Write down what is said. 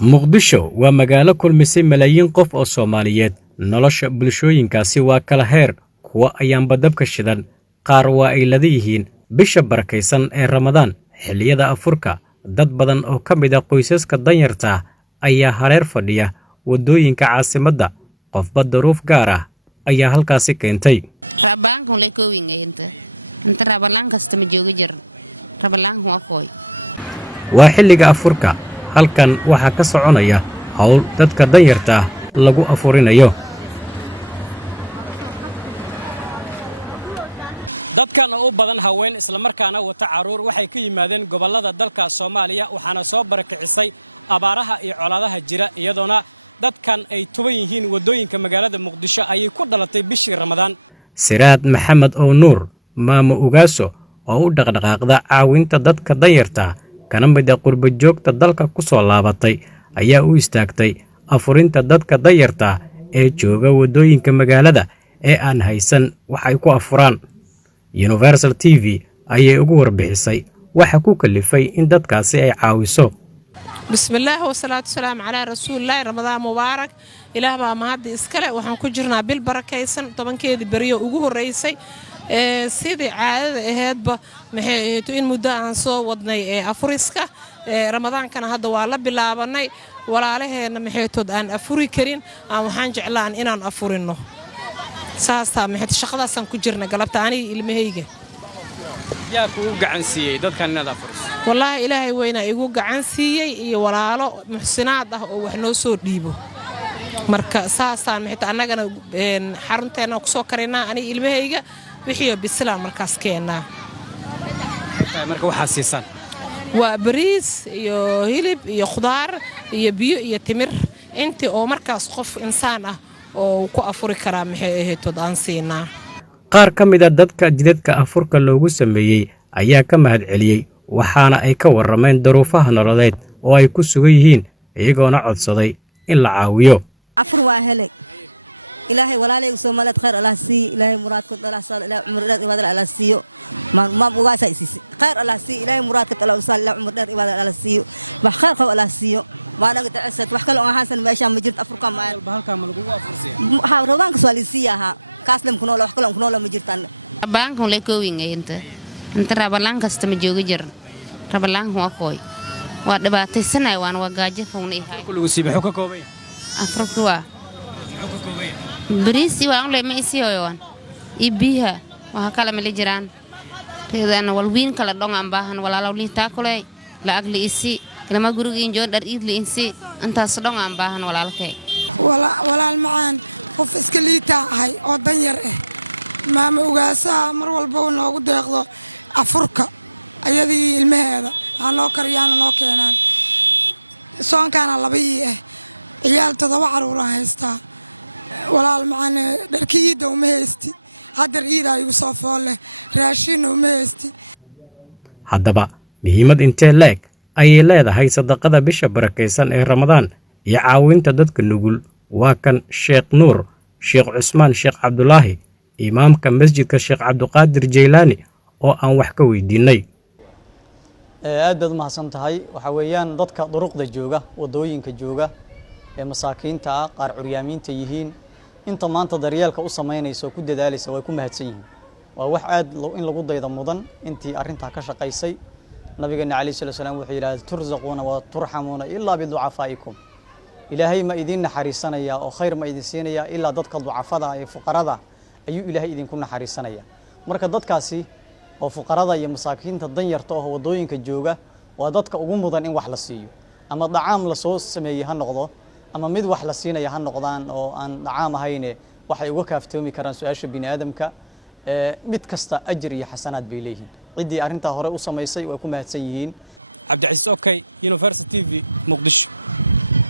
muqdisho waa magaalo kulmisay malaayiin qof oo Soomaaliyeed nolosha bulshooyinkaasi waa kala heer kuwa ayaanba dabka shidan qaar waa ay leeyihiin bisha barakaysan ee Ramadaan xilliyada afurka dad badan oo ka mid ah qoysaska danyarta ayaa hareer fadhiya wadooyinka caasimadda qofba duruuf gaar ah ayaa halkaasi keentay waa xilliga afurka halkan waxaa ka soconaya hawl dadka danyarta lagu afurinayo dadkan oo badan haween isla markaana wata caruur waxay ka yimaadeen gobolada dalka Soomaaliya waxaana soo barakicisay abaaraha iyo colaadaha jira iyadoona dadkan ay tuban yihiin wadooyinka magaalada Muqdisho ay ku dhalatay bishii Ramadaan Siraad Maxamed oo Nuur maamo Ugaaso oo u dhaqdhaqaaqda caawinta dadka danyarta kana mid ah qurba joogta dalka ku soo laabatay ayaa u istaagtay afurinta dadka danyarta ee jooga wadooyinka magaalada ee aan haysan wax ay ku afuraan Universal TV ayay ugu warbixisay waxa ku kalifay in dadkaasi ay caawiso bismillaah wa salaatu salaam ala rasuulillaah ramadaan mubaarak ilaah baa mahadi iskale waxaan ku jirnaa bil barakaysan tobankeedii bariyo ugu horeysay sidii caadada ahaydba maxay in muddo aan soo wadnay afuriska ramadaankana hadda waa la bilaabanay walaalaheena maxay tood aan afuri karin aan waxaan jeclaan inaan afurino saasta maxay shaqadaasaan ku jirnaa galabta aniga ilmahayga yaa ku gacan siiyay dadkan inaad afuriso wallahi ilaahay weyna igu gacan siiyay iyo walaalo muxsinaad ah oo wax noo soo dhiibo marka saasaan maxay annagana xarunteena ku soo karinaa aniga ilmahayga wixii bislaan markaas keenaa marka waxa siisan waa bariis iyo hilib iyo khudaar iyo biyo iyo timir intii oo markaas qof insaan ah oo ku afuri kara maxay ahayd aan siinaa qaar ka mid ah dadka jidadka afurka loogu sameeyay ayaa ka mahad celiyay waxaana ay ka warameen duruufaha nololeed oo ay ku sugan yihiin iyagoona codsaday in la caawiyo afur waa helay ilaahay walaalay Soomaaliyeed khayr Allah sii ilaahay muraadkood Allah sal ilaahay umrada ibadada Allah siiyo ma ugaasa isisi khayr Allah sii ilaahay muraadkood Allah sal ilaahay umrada ibadada Allah siiyo wax khayr Allah siiyo waana gadaasad wax kale oo ahaasan meesha ma jirto afurka ma halka ma lagu afursiya ha rawaanka Soomaaliya kaaslam kuno wax kale kuno ma jirtaan baanku le koowingay inta rabalaan kasta ma jooga jir rabalaan waa qoy waa dhibaataysanay waan wagaajo fownay hay ku lagu siibay ka koobay afurka waa بريسي وأنا لما يسيوان يبيها وهكذا ملي جيران تيجان والوين كلا دون عم باهن ولا لو لين تاكله لا أقل إسي لما جروجين جود در إيد لإنسي أنت صدق عم باهن ولا لكي ولا المعان وفس كليتا هاي أو ضير ما مجاسا مر والبون أو داخله أفريقيا أيدي المهر أنا كريان الله كيران سواء كان الله بيه ريال تدوار ولا هستا ولا المعاني دركيد ومهستي هذا الريدا يوصف له راشين ومهستي haddaba muhiimad intee leeg ayay leedahay sadaqada bisha barakaysan ee Ramadaan iyo caawinta dadka nugul waa kan Sheekh Nuur Sheekh Cusmaan Sheekh Cabdulaahi imaamka masjidka Sheekh Cabduqaadir Jeylaani oo aan wax ka weydiinay aad baad mahadsan tahay waxa weeyaan dadka duruqda jooga wadooyinka jooga ee masaakiinta qaar curyaamiinta yihiin inta maanta daryeelka u sameynayso ku dadaalaysa way ku mahadsan yihiin waa wax aad in lagu dayda mudan intii arinta ka shaqaysay nabigeena kaleey sallallahu wuxuu yiraahday turzaquna wa turhamuna illa bi du'afaikum ilaahay ma idin naxariisanaya oo khayr ma idin siinaya illa dadka ducafada ee fuqarada ayuu ilaahay idin ku naxariisanaya marka dadkaasi oo fuqarada iyo masaakiinta danyarta oo wadooyinka jooga waa dadka ugu mudan in wax la siiyo ama dacaam la soo sameeyay ha noqdo ama mid wax la siinaya ha noqdaan oo aan dacaam ahayn waxay uga kaaftoomi karaan su'aasha bini'aadamka mid kasta ajir iyo xasanaad bay leeyihiin cidii arinta hore u sameysay way ku mahadsan yihiin Cabdi Ciise Okay Universal TV Muqdisho